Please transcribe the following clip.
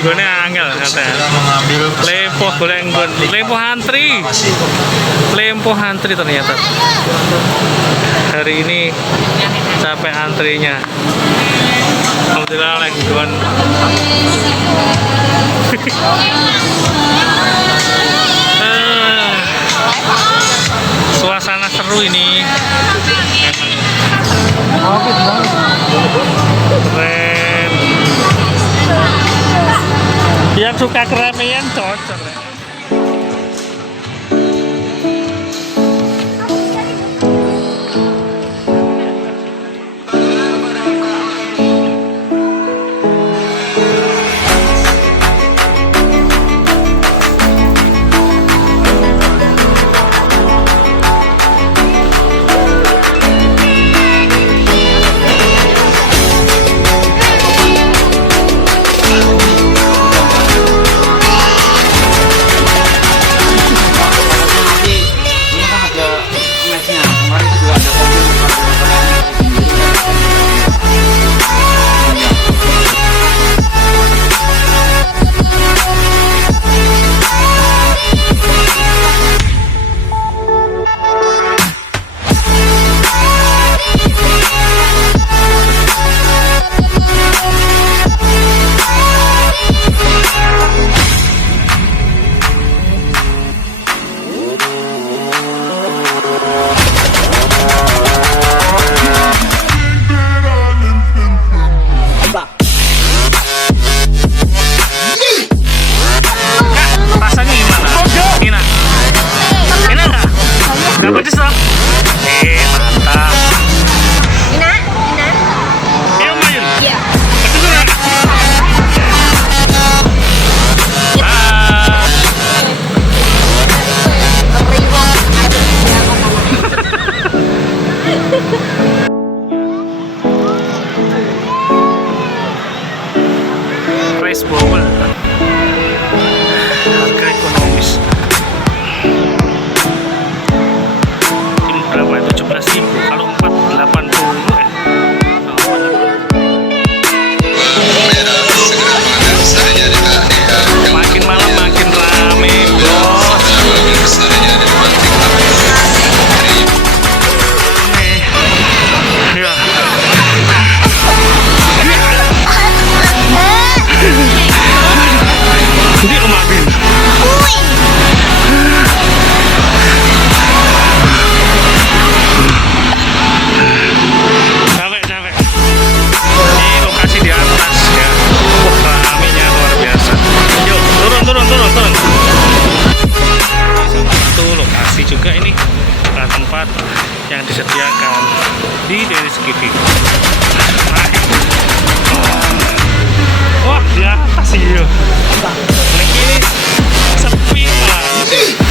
nggone angel katanya. Lempoh golek nggon, lempoh antri. Lempoh antri ternyata. Hari ini capek antrinya. Alhamdulillah oleh nggon. Suasana seru ini. Keren. Yang suka keramaian cocok. Price bobol. Harga ekonomis. Ini berapa? 17.000. Kalau 4 80 ya. Makin malam makin rame, bos. Ya. Ini Bin. Capek. Ini lokasi di atas ya. Wah, ramenya luar biasa. Yuk, turun. Satu lokasi juga ini tempat yang disediakan di Dendy Channel. Wah, di atas iya. Ini sepi banget.